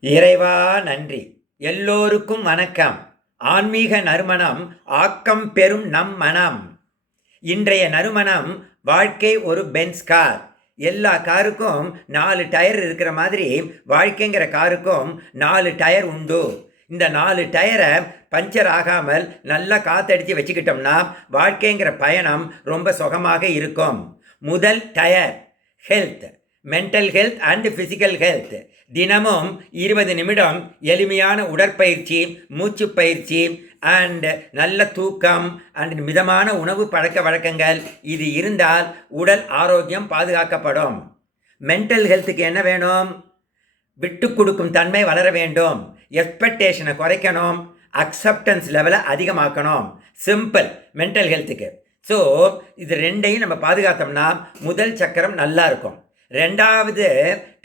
இறைவா நன்றி. எல்லோருக்கும் வணக்கம். ஆன்மீக நறுமணம் ஆக்கம் பெறும் நம் மனம். இன்றைய நறுமணம் வாழ்க்கை ஒரு பென்ஸ் கார். எல்லா காருக்கும் நாலு டயர் இருக்கிற மாதிரி வாழ்க்கைங்கிற காருக்கும் நாலு டயர் உண்டு. இந்த நாலு டயரை பஞ்சர் ஆகாமல் நல்லா காத்தடித்து வச்சுக்கிட்டோம்னா வாழ்க்கைங்கிற பயணம் ரொம்ப சுகமாக இருக்கும். முதல் tier health. Mental health and physical health தினமும் இருபது நிமிடம் எளிமையான உடற்பயிற்சி மூச்சு பயிற்சி அண்ட் நல்ல தூக்கம் அண்ட் மிதமான உணவு பழக்க வழக்கங்கள். இது இருந்தால் உடல் ஆரோக்கியம் பாதுகாக்கப்படும். மென்டல் ஹெல்த்துக்கு என்ன வேணும்? விட்டு கொடுக்கும் தன்மை வளர வேண்டும். எக்ஸ்பெக்டேஷனை குறைக்கணும். அக்செப்டன்ஸ் லெவலை அதிகமாக்கணும். சிம்பிள் மென்டல் ஹெல்த்துக்கு ஸோ இது ரெண்டையும் நம்ம பாதுகாத்தோம்னா முதல் சக்கரம் நல்லா இருக்கும். ரெண்டாவது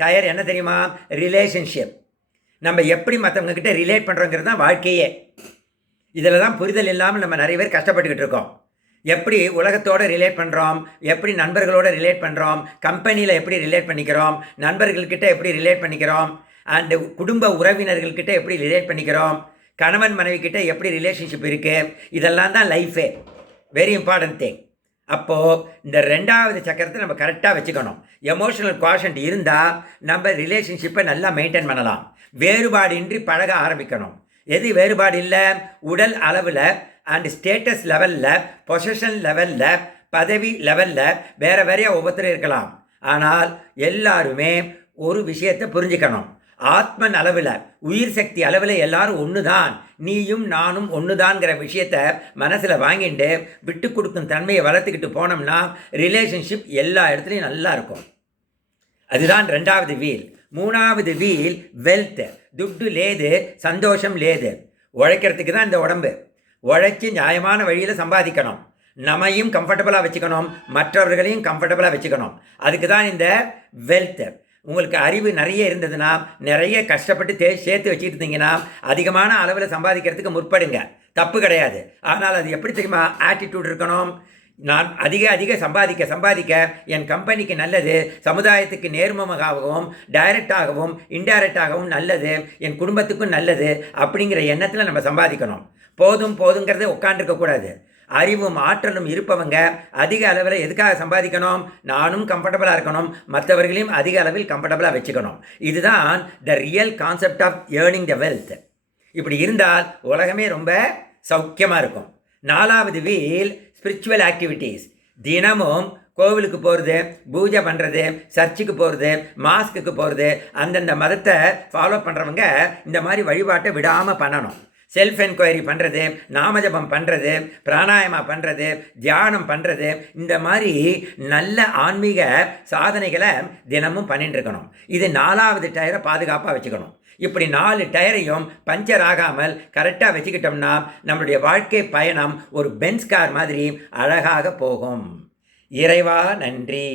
டயர் என்ன தெரியுமா? ரிலேஷன்ஷிப் நம்ம எப்படி மற்றவங்கக்கிட்ட ரிலேட் பண்ணுறோங்கிறது தான் வாழ்க்கையே. இதில் தான் புரிதல் இல்லாமல் நம்ம நிறைய பேர் கஷ்டப்பட்டுக்கிட்டு இருக்கோம். எப்படி உலகத்தோடு ரிலேட் பண்ணுறோம் எப்படி நண்பர்களோட ரிலேட் பண்ணுறோம் கம்பெனியில் எப்படி ரிலேட் பண்ணிக்கிறோம்? நண்பர்கள்கிட்ட எப்படி ரிலேட் பண்ணிக்கிறோம்? அண்டு குடும்ப உறவினர்கள்கிட்ட எப்படி ரிலேட் பண்ணிக்கிறோம்? கணவன் மனைவி கிட்ட எப்படி ரிலேஷன்ஷிப் இருக்குது இதெல்லாம் தான் லைஃபே வெரி இம்பார்ட்டன்ட் திங் அப்போது இந்த ரெண்டாவது சக்கரத்தை நம்ம கரெக்டாக வச்சுக்கணும். எமோஷனல் குவாஷன்ட் இருந்தால் நம்ம ரிலேஷன்ஷிப்பை நல்லா மெயின்டைன் பண்ணலாம். வேறுபாடின்றி பழக ஆரம்பிக்கணும். எது வேறுபாடு இல்லை? உடல் அளவில் அண்ட் ஸ்டேட்டஸ் லெவலில் பொசஷன் லெவலில் பதவி லெவலில் வேறு வேறையாக ஒவ்வொருத்தரும் இருக்கலாம். ஆனால் எல்லாருமே ஒரு விஷயத்தை புரிஞ்சுக்கணும். ஆத்மன் அளவில் உயிர் சக்தி அளவில் எல்லாரும் ஒன்று தான் நீயும் நானும் ஒன்று தான்ங்கிற விஷயத்த மனசில் வாங்கிட்டு விட்டு கொடுக்கும் தன்மையை வளர்த்துக்கிட்டு போனோம்னா ரிலேஷன்ஷிப் எல்லா இடத்துலையும் நல்லா இருக்கும். அதுதான் ரெண்டாவது வீல். மூணாவது வீல் வெல்த் துட்டு லேது சந்தோஷம் லேது. உழைக்கிறதுக்கு தான் இந்த உடம்பு. உழைச்சி நியாயமான வழியில் சம்பாதிக்கணும். நம்மையும் கம்ஃபர்டபுளாக வச்சுக்கணும். மற்றவர்களையும் கம்ஃபர்டபுளாக வச்சுக்கணும். அதுக்கு தான் இந்த வெல்த் உங்களுக்கு அறிவு நிறைய இருந்ததுன்னா நிறைய கஷ்டப்பட்டு தே சேர்த்து வச்சுட்டு இருந்தீங்கன்னா அதிகமான அளவில் சம்பாதிக்கிறதுக்கு முற்படுங்க. தப்பு கிடையாது. ஆனால் அது எப்படி தெரியுமா? ஆட்டிடியூட் இருக்கணும். நான் அதிக அதிக சம்பாதிக்க சம்பாதிக்க என் கம்பெனிக்கு நல்லது சமுதாயத்துக்கு நேர்முகமாகவும் டைரக்டாகவும் இன்டைரக்டாகவும் நல்லது என் குடும்பத்துக்கும் நல்லது அப்படிங்கிற எண்ணத்தில் நம்ம சம்பாதிக்கணும். போதும் போதுங்கிறத உட்காந்துருக்கக்கூடாது அறிவும் ஆற்றலும் இருப்பவங்க. அதிக அளவில் எதுக்காக சம்பாதிக்கணும்? நானும் கம்ஃபர்டபுளாக இருக்கணும். மற்றவர்களையும் அதிக அளவில் கம்ஃபர்டபுளாக வச்சுக்கணும். இதுதான் the real concept of earning the wealth இப்படி இருந்தால் உலகமே ரொம்ப சௌக்கியமாக இருக்கும். நாலாவது வீல் ஸ்பிரிச்சுவல் ஆக்டிவிட்டீஸ் தினமும் கோவிலுக்கு போகிறது பூஜை பண்ணுறது சர்ச்சுக்கு போகிறது மாஸ்க்குக்கு போகிறது அந்தந்த மதத்தை ஃபாலோ பண்ணுறவங்க இந்த மாதிரி வழிபாட்டை விடாமல் பண்ணணும். செல்ஃப் என்கொயரி பண்ணுறது நாமஜபம் பண்ணுறது பிராணாயமா பண்ணுறது தியானம் பண்ணுறது இந்த மாதிரி நல்ல ஆன்மீக சாதனைகளை தினமும் பண்ணிட்டுருக்கணும் இது நாலாவது டயரை பாதுகாப்பாக வச்சுக்கணும். இப்படி நாலு டயரையும் பஞ்சர் ஆகாமல் கரெக்டாக வச்சுக்கிட்டோம்னா நம்மளுடைய வாழ்க்கை பயணம் ஒரு பென்ஸ் கார் மாதிரி அழகாக போகும். இறைவா நன்றி.